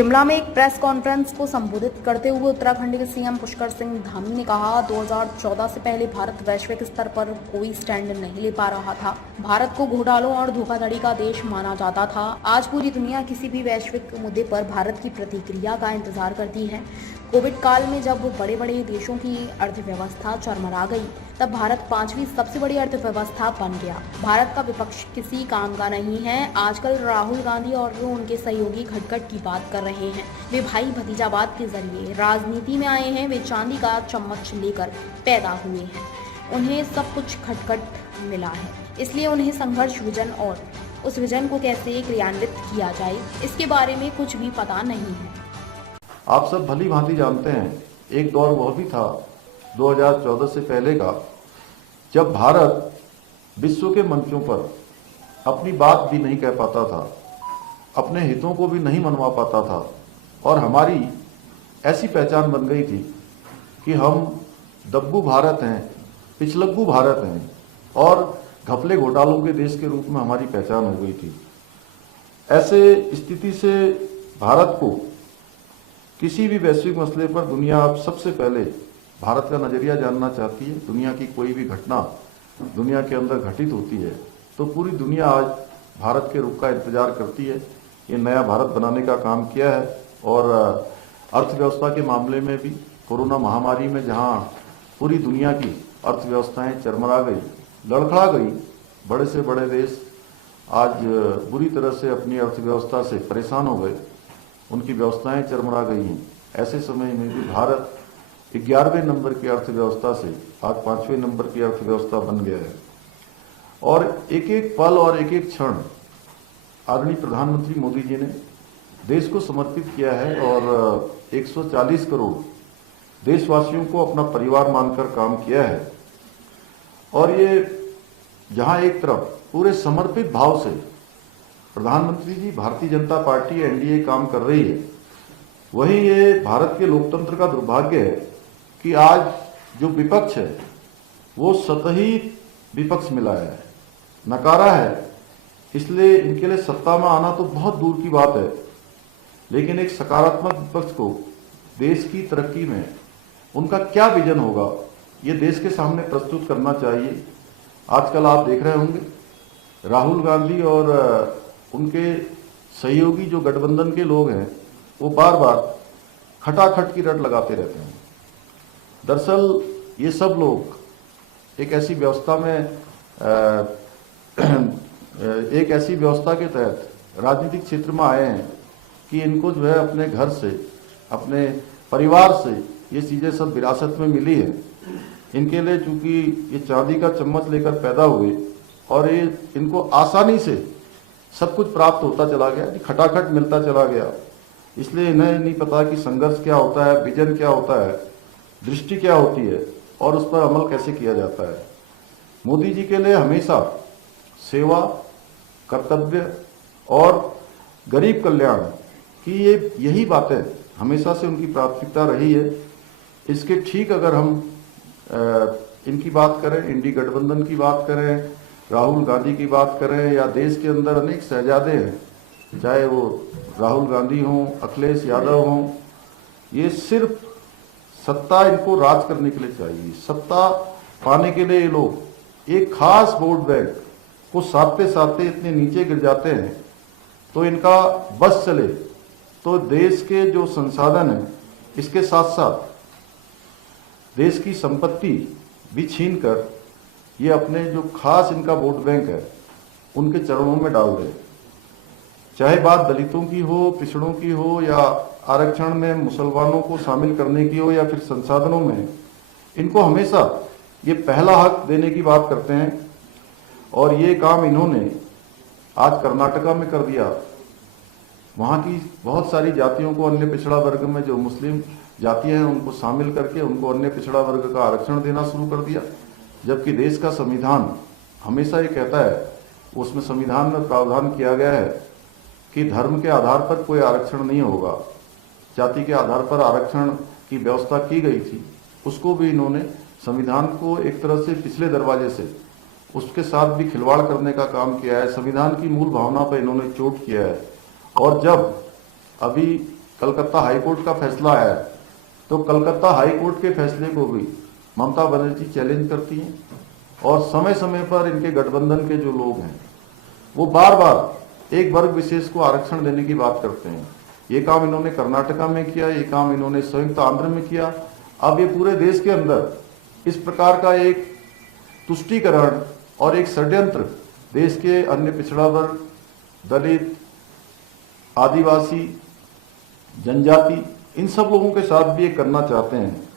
शिमला में एक press conference को संबोधित करते हुए उत्तराखंड के सीएम पुष्कर सिंह धामी ने कहा, 2014 से पहले भारत वैश्विक स्तर पर कोई स्टैंड नहीं ले पा रहा था। भारत को घोटालों और धोखाधड़ी का देश माना जाता था। आज पूरी दुनिया किसी भी वैश्विक मुद्दे पर भारत की प्रतिक्रिया का इंतजार करती है। कोविड काल में जब बड़े बड़े देशों की अर्थव्यवस्था चरमरा गई, तब भारत 5वीं सबसे बड़ी अर्थव्यवस्था बन गया। भारत का विपक्ष किसी काम का नहीं है। आजकल राहुल गांधी और उनके सहयोगी खटखट की बात कर रहे हैं। वे भाई भतीजावाद के जरिए राजनीति में आए हैं। वे चांदी का चम्मच लेकर पैदा हुए हैं। उन्हें सब कुछ खटखट मिला है, इसलिए उन्हें संघर्ष विजन और उस विजन को कैसे क्रियान्वित किया जाए, इसके बारे में कुछ भी पता नहीं है। आप सब भली भांति जानते हैं, एक दौर वह भी था 2014 से पहले का, जब भारत विश्व के मंचों पर अपनी बात भी नहीं कह पाता था, अपने हितों को भी नहीं मनवा पाता था और हमारी ऐसी पहचान बन गई थी कि हम दब्बू भारत हैं, पिछलग्गू भारत हैं और घपले घोटालों के देश के रूप में हमारी पहचान हो गई थी। ऐसे स्थिति से भारत को किसी भी वैश्विक मसले पर दुनिया अब सबसे पहले भारत का नजरिया जानना चाहती है। दुनिया की कोई भी घटना दुनिया के अंदर घटित होती है तो पूरी दुनिया आज भारत के रुख का इंतजार करती है। ये नया भारत बनाने का काम किया है और अर्थव्यवस्था के मामले में भी कोरोना महामारी में जहां पूरी दुनिया की अर्थव्यवस्थाएं चरमरा गई, लड़खड़ा गई, बड़े से बड़े देश आज बुरी तरह से अपनी अर्थव्यवस्था से परेशान हो गए, उनकी व्यवस्थाएं चरमरा गई हैं। ऐसे समय में भी भारत 11वें नंबर की अर्थव्यवस्था से आज 5वें नंबर की अर्थव्यवस्था बन गया है और एक एक पल और एक एक क्षण आदरणीय प्रधानमंत्री मोदी जी ने देश को समर्पित किया है और 140 करोड़ देशवासियों को अपना परिवार मानकर काम किया है। और ये जहां एक तरफ पूरे समर्पित भाव से प्रधानमंत्री जी, भारतीय जनता पार्टी एनडीए काम कर रही है, वही ये भारत के लोकतंत्र का दुर्भाग्य है कि आज जो विपक्ष है वो सतही विपक्ष मिला है, नकारा है। इसलिए इनके लिए सत्ता में आना तो बहुत दूर की बात है, लेकिन एक सकारात्मक विपक्ष को देश की तरक्की में उनका क्या विजन होगा ये देश के सामने प्रस्तुत करना चाहिए। आजकल आप देख रहे होंगे राहुल गांधी और उनके सहयोगी जो गठबंधन के लोग हैं वो बार बार खटाखट की रट लगाते रहते हैं। दरअसल ये सब लोग एक ऐसी व्यवस्था के तहत राजनीतिक क्षेत्र में आए हैं कि इनको जो है अपने घर से, अपने परिवार से ये चीजें सब विरासत में मिली है। इनके लिए चूंकि ये चांदी का चम्मच लेकर पैदा हुए और ये इनको आसानी से सब कुछ प्राप्त होता चला गया, खटाखट मिलता चला गया, इसलिए इन्हें नहीं पता कि संघर्ष क्या होता है, विजन क्या होता है, दृष्टि क्या होती है और उस पर अमल कैसे किया जाता है। मोदी जी के लिए हमेशा सेवा, कर्तव्य और गरीब कल्याण की यही बातें हमेशा से उनकी प्राथमिकता रही है। इसके ठीक अगर हम इनकी बात करें, इंडी गठबंधन की बात करें, राहुल गांधी की बात करें या देश के अंदर अनेक शहजादे हैं, चाहे वो राहुल गांधी हों, अखिलेश यादव हों, ये सिर्फ सत्ता इनको राज करने के लिए चाहिए। सत्ता पाने के लिए ये लोग एक खास वोट बैंक को साधते साधते इतने नीचे गिर जाते हैं तो इनका बस चले तो देश के जो संसाधन हैं इसके साथ साथ देश की संपत्ति भी छीन कर ये अपने जो खास इनका वोट बैंक है उनके चरणों में डाल दे। चाहे बात दलितों की हो, पिछड़ों की हो या आरक्षण में मुसलमानों को शामिल करने की हो या फिर संसाधनों में, इनको हमेशा ये पहला हक देने की बात करते हैं। और ये काम इन्होंने आज कर्नाटका में कर दिया। वहाँ की बहुत सारी जातियों को, अन्य पिछड़ा वर्ग में जो मुस्लिम जातियां हैं उनको शामिल करके उनको अन्य पिछड़ा वर्ग का आरक्षण देना शुरू कर दिया, जबकि देश का संविधान हमेशा ये कहता है, उसमें संविधान में प्रावधान किया गया है कि धर्म के आधार पर कोई आरक्षण नहीं होगा। जाति के आधार पर आरक्षण की व्यवस्था की गई थी, उसको भी इन्होंने संविधान को एक तरह से पिछले दरवाजे से उसके साथ भी खिलवाड़ करने का काम किया है। संविधान की मूल भावना पर इन्होंने चोट किया है। और जब अभी कलकत्ता हाई कोर्ट का फैसला है, तो कलकत्ता हाई कोर्ट के फैसले को भी ममता बनर्जी चैलेंज करती हैं और समय समय पर इनके गठबंधन के जो लोग हैं वो बार बार एक वर्ग विशेष को आरक्षण देने की बात करते हैं। ये काम इन्होंने कर्नाटका में किया, ये काम इन्होंने संयुक्त आंध्र में किया। अब ये पूरे देश के अंदर इस प्रकार का एक तुष्टीकरण और एक षड्यंत्र देश के अन्य पिछड़ा वर्ग, दलित, आदिवासी, जनजाति, इन सब लोगों के साथ भी ये करना चाहते हैं।